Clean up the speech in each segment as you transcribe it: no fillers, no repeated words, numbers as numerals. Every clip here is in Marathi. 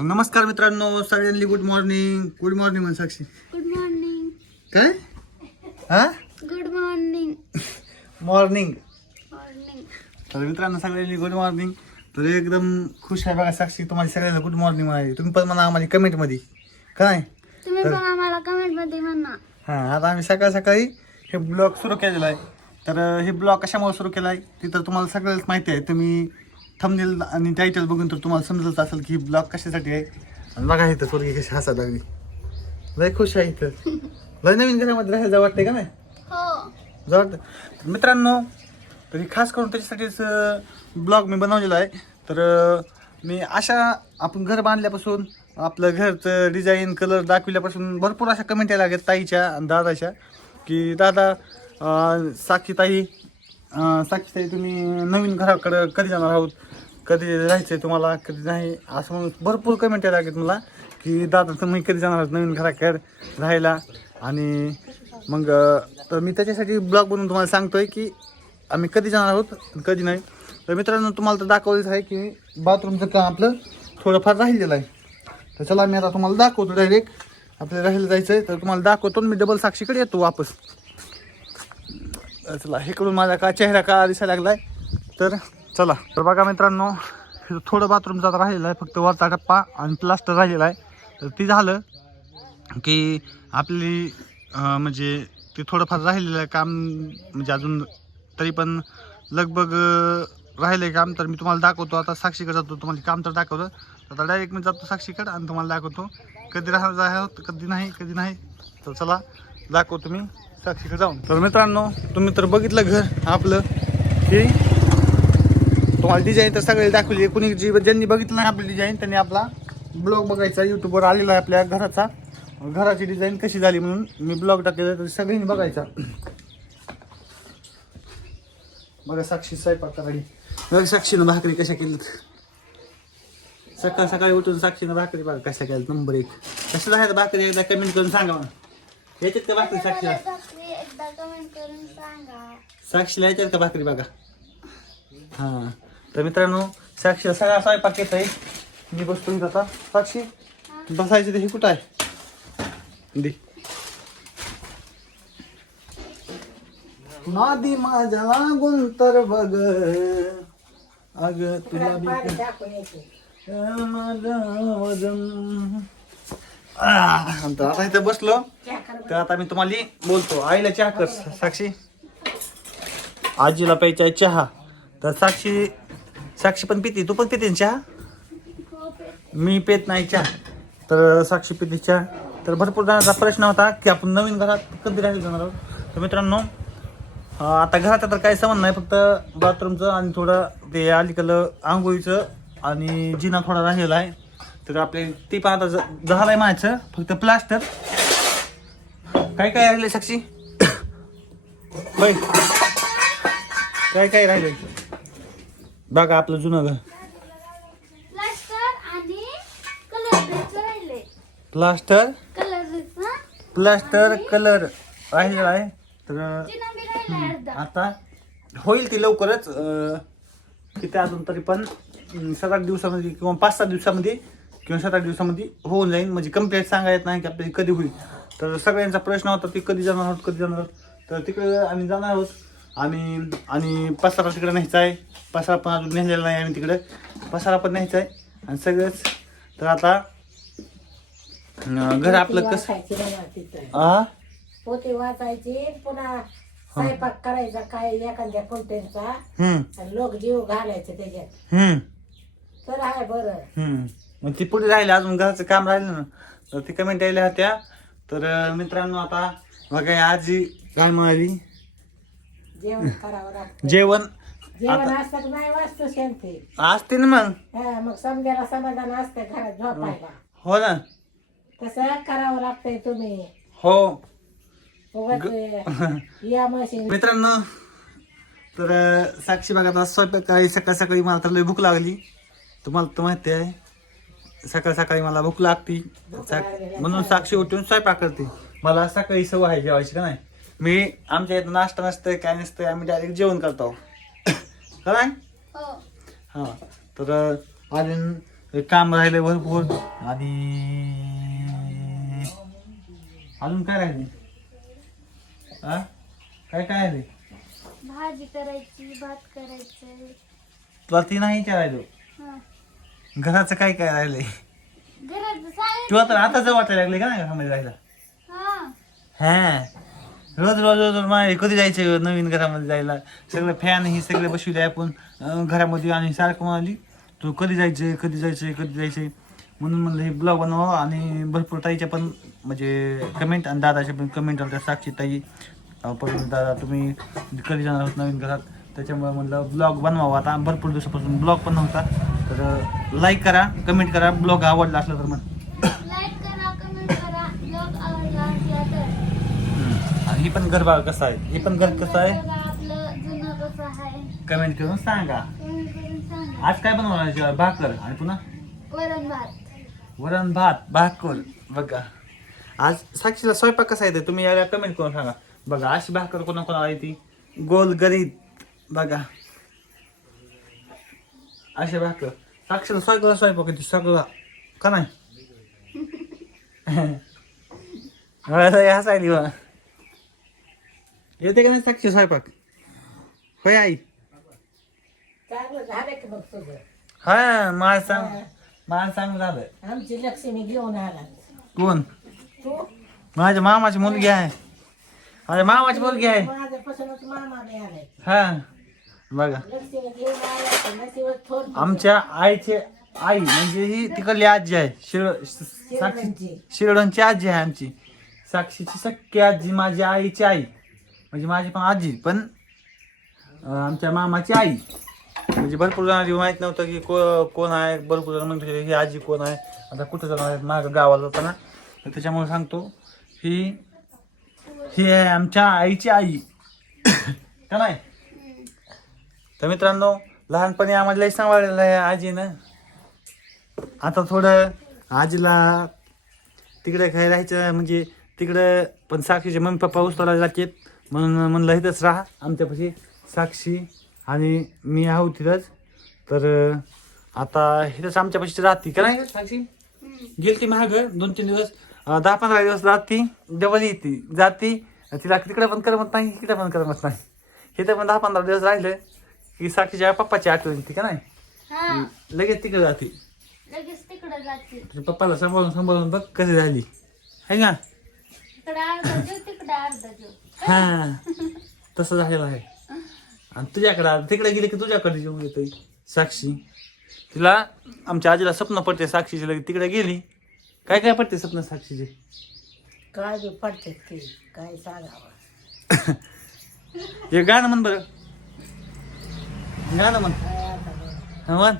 नमस्कार मित्रांनो, सगळ्यांनी गुड मॉर्निंग. गुड मॉर्निंग म्हण साक्षी. Good morning. काय हा गुड मॉर्निंग. मॉर्निंग. मॉर्निंग. तर मित्रांनो सगळ्यांनी गुड मॉर्निंग. तर एकदम खुश आहे बघा साक्षी, तुम्हाला सगळ्यांना गुड मॉर्निंग म्हणाली. तुम्ही पण म्हणा आम्हाला कमेंट मध्ये काय. तुम्ही पण आम्हाला कमेंट मध्ये म्हणा. हां, आता आम्ही सकाळ सकाळी हे ब्लॉग सुरू केलेला आहे. तर हे ब्लॉग कशामुळे सुरू केला आहे ते तर तुम्हाला सगळ्यांनाच माहिती आहे. तुम्ही थंबनेल आणि टायटल बघून तर तुम्हाला समजत असेल की ब्लॉग कशासाठी आहे. आणि बघा इथं पोरगी कशी हसायला लागली, लय खुश आहे इथं. लय नवीन घरामध्ये राहायला जा वाटतंय का नाही? हो. जा वाटतं मित्रांनो. तर खास करून त्याच्यासाठीच ब्लॉग मी बनवलेला आहे. तर मी अशा आपण घर बांधल्यापासून आपलं घरचं डिझाईन कलर दाखविल्यापासून भरपूर अशा कमेंट यायला लागतात ताईच्या आणि दादाच्या की दादा साक्षीताई तुम्ही नवीन घराकडं कधी जाणार आहोत, कधी राहायचं आहे तुम्हाला, कधी नाही, असं म्हणून भरपूर कमेंट यायला लागतात मला की दादा तुम्ही कधी जाणार आहात नवीन घराकडे राहायला. आणि मग तर मी त्याच्यासाठी ब्लॉग बनवून तुम्हाला सांगतोय की आम्ही कधी जाणार आहोत कधी नाही. तर मित्रांनो तुम्हाला तर दाखवलंच आहे की बाथरूमचं काम आपलं थोडंफार राहिलेलं आहे. तर चला मी आता तुम्हाला दाखवतो डायरेक्ट. आपल्याला राहायला जायचं आहे तर तुम्हाला दाखवतो. मी डबल साक्षीकडे येतो वापस. चला इकडून माझा का चेहरा का दिसायला लागलाय. तर चला. तर बघा मित्रांनो थोडं बाथरूमचा राहिलेलं आहे, फक्त वरचा टप्पा आणि प्लास्टर राहिलेला आहे. तर ती झालं की आपली म्हणजे ते थोडंफार राहिलेलं आहे काम, म्हणजे अजून तरी पण लगभग राहिलं आहे काम. तर मी तुम्हाला दाखवतो. आता साक्षीकडे जातो, तुम्हाला काम तर दाखवतं. आता डायरेक्ट मी जातो साक्षीकडे आणि तुम्हाला दाखवतो कधी राहायला आहोत कधी नाही. तर चला दाखवतो मी साक्षीकडे जाऊन. तर मित्रांनो तुम्ही तर बघितलं घर आपलं की तुम्हाला डिझाईन तर सगळे दाखवली. कुणी ज्यांनी बघितलं नाही आपली डिझाईन त्यांनी आपला ब्लॉग बघायचा, यूट्यूबवर आलेला आहे आपल्या घराची डिझाईन कशी झाली म्हणून मी ब्लॉग टाकलेला आहे. तर सगळ्यांनी बघायचा. बघा साक्षी स्वयंपाक करायची. बघा साक्षीनं भाकरी कशा केल्यात. सकाळी उठून साक्षीनं भाकरी बघा कशा केल्यात. नंबर 1 कशा झाल्यात भाकरी एकदा कमेंट करून सांगा मला. याच्यात का भाकरी साक्षीला? एकदा कमेंट करून सांगा. साक्षीला याच्यात का भाकरी बघा. हां, तर मित्रांनो साक्षीला सगळा स्वयंपाक येत आहे. मी बसतो इथं आता. साक्षी बसायचं ते हे कुठं आहे दे. नादी माझ्या लागून तर बघ अग तुला आता इथं बसलो. तर आता मी तुम्हाला बोलतो. आईला चहा कर साक्षी. आजीला प्यायचा आहे चहा. तर साक्षी पण पिते. तू पण पिते चहा? मी पेत नाही चहा. तर साक्षी पिते चहा. तर भरपूर जणांचा प्रश्न होता की आपण नवीन घरात कधी राहायला जाणार आहोत. तर मित्रांनो आता घराचा तर काही संबंध नाही, फक्त बाथरूमचं आणि थोडं ते अलीकडलं आंघोळीचं आणि जिना थोडा राहिलेला आहे. तर आपले ती पण आता झालंय माझं, फक्त प्लास्टर. काय राहिले साक्षी? काय राहिले बघा आपलं जुनं घर. प्लास्टर कलर राहिलेला आहे. तर आता होईल ती लवकरच. किती अजून तरी पण 7-8 दिवसामध्ये किंवा 5-7 दिवसामध्ये किंवा 7-8 दिवसामध्ये होऊन जाईल. म्हणजे कंप्लीट सांगा येत नाही की आपल्याला कधी होईल. तर सगळ्यांचा प्रश्न होता की कधी जाणार आहोत. तर तिकडे आम्ही जाणार आहोत. आणि पसारा तिकडे न्यायचा आहे. पसारा पण अजून नेलेला नाही आम्ही तिकडे. पसारा पण न्यायचा आहे आणि सगळंच. तर आता घर आपलं कसं पोते वाचायचे, पुन्हा स्वयंपाक करायचा काय एखाद्या कोणत्यांचा, लोक जीव घालायचे त्याच्यात. तर आहे बरं. मग ती पुढे राहिले अजून घराचं काम राहिलं ना. तर ती कमेंट यायला होत्या. तर मित्रांनो आता बघा आजी काय म्हणाली, जेवण करावं लागतं. जेवण असतं नाही वाचतो शांती असते ना मग समजायला समाधान असते घरात झोपायला. हो ना, तसं करावं लागतंय तुम्ही. हो या मशीन. मित्रांनो तर साक्षी बघा स्वयंपाक सकाळी मला तर लई भूक लागली. तुम्हाला तर माहिती आहे सकाळी मला भूक लागती म्हणून साक्षी उठून स्वयंपाक करते. मला सकाळी सवय आहे जेवायची का नाही. मी आमच्या इथं नाश्ता नसतंय काय नसतंय, आम्ही डायरेक्ट जेवण करतो. काय हां. तर अजून एक काम राहिलंय भरपूर. आणि अजून काय राहिले? काय काय राहिले? भाजी करायची, भात करायचं. तुला ती नाही विचारायलो. हा. घराचं काय काय राहिलंय? घराचं सांगितलं. तुला तर आता जर वाटायला लागले का नाही घरामध्ये राहायला? हा. हा. रोज रोज रोज माय कधी जायचं नवीन घरामध्ये जायला? सगळं फॅन ही सगळे बसविले आपण घरामध्ये. आणि सारखं म्हणाली तू कधी जायचं कधी जायचं कधी जायचं. म्हणून म्हणलं हे ब्लॉग बनवा. आणि भरपूर ताईच्या पण म्हणजे कमेंट आणि दादाच्या पण कमेंट आल्या. साक्षी ताई परत दादा तुम्ही कधी जाणार आहोत नवीन घरात, त्याच्यामुळे म्हणलं ब्लॉग बनवावा. आता भरपूर दिवसापासून ब्लॉग पण नव्हता. तर लाईक करा, कमेंट करा. ब्लॉग आवडला असला तर मग लाईक करा, कमेंट करा. ब्लॉग आवडला असला तर. ही पण घर बघा कसं आहे. हे पण घर कसं आहे बघा आपलं जुनं कसं आहे. कमेंट करून सांगा. कमेंट करून सांगा. आज काय बनवणार? भाकर आणि पुन्हा वरण भात. वरण भात भाकर. बघा आज साक्षीला स्वयंपाक कसा येते तुम्ही याला कमेंट करून सांगा. बघा अशी भाकर कोणा कोणाला येते गोल गरीब. बघा अशी भाकर साक्षीला सगळं स्वयंपाक येते सगळं का नाही? हसायली बा. येते का नाही साक्षी स्वयंपाक? होय आई? चांगलं झालं की मग तुझं. हा मला चांगलं झालं. आमची लक्ष्मी घेऊन आला कोण? तू. माझ्या मामाची मुलगी आहे. माझ्या मामाची मुलगी आहे. माझ्यापासूनच मामा बी आलाय. हा बघा लक्ष्मी घेऊन आला तर नशिबच थोर. आमच्या आईचे आई म्हणजे ही तिकडली आजी आहे. साक्षी शिरडणची आजी आहे आमची. साक्षीची सख्खी आजी माझी आईची आई म्हणजे माझी पण आजी पण आमच्या मामाची आई. म्हणजे भरपूर जणांना माहित नव्हतं की कोण आहे. भरपूर जण म्हणतो ही आजी कोण आहे. आता कुठं जाणार आहेत मागं गावाला जाताना. तर त्याच्यामुळे सांगतो ही आहे आमच्या आईची आई का नाही? तर मित्रांनो लहानपणी आम्हाला लई सांभाळलेलं आहे आजीनं. आता थोडं आजीला तिकडे काय राहायचं म्हणजे तिकडं पण साक्षीचे मम्मी पप्पा उचलायला जातात. म्हणून म्हणलं इथंच राहा आमच्यापाशी साक्षी आणि मी आहोत तिथंच. तर आता इथंच आमच्यापाशी राहते का नाही साक्षी? गेली ती महाग 2-3 दिवस 10-15 दिवस राहती. डबल येते जाती. तिला तिकडे पण करमत नाही इकडे पण करमत नाही. इथं पण 10-15 दिवस राहिलं की साक्षीच्या पप्पाची आठवण येते का नाही? हा. लगेच तिकडे जाते. लगेच तिकडे जाते. तुझ्या पप्पाला सांभाळून बघ कशी झाली आहे ना? इकडे अर्धा जीव तिकडे अर्धा जीव. हा तसं झालेलं आहे. आणि तुझ्याकडे तिकडे गेले की तुझ्याकडे जेवून येतोय साक्षी. तिला आमच्या आजीला स्वप्न पडते साक्षीची. लगे तिकडे गेली काय काय पडते स्वप्न साक्षीचे? काय बी पडतात की काय सांगावं. हे गाणं म्हण बरं. गाणं म्हण. काय आता बरं. हा म्हण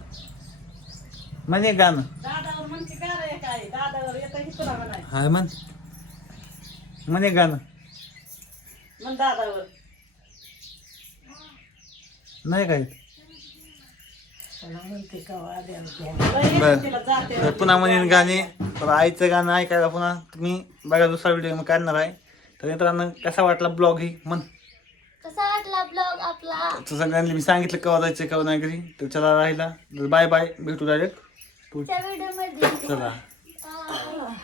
म्हण एक गाणं. दादावर म्हणते काय दादावर येतं की तुला म्हणाय. हा म्हण म्हण एक गाणं. मग दादावर नाही काय त्याला म्हणते का बरं. तर पुन्हा म्हणेन गाणे. तर आईचं गाणं ऐकायला पुन्हा तुम्ही बघा दुसरा व्हिडिओ मी काढणार आहे. तर मित्रांनो कसा वाटला ब्लॉग ही म्हण. कसा वाटला ब्लॉग आपला? तर सगळ्यांनी मी सांगितलं केव्हा जायचं केव्हा नाही घरी. तर चला राहिला बाय बाय भेटू डायरेक्ट पुढच्या व्हिडिओ मध्ये. चला. बाय.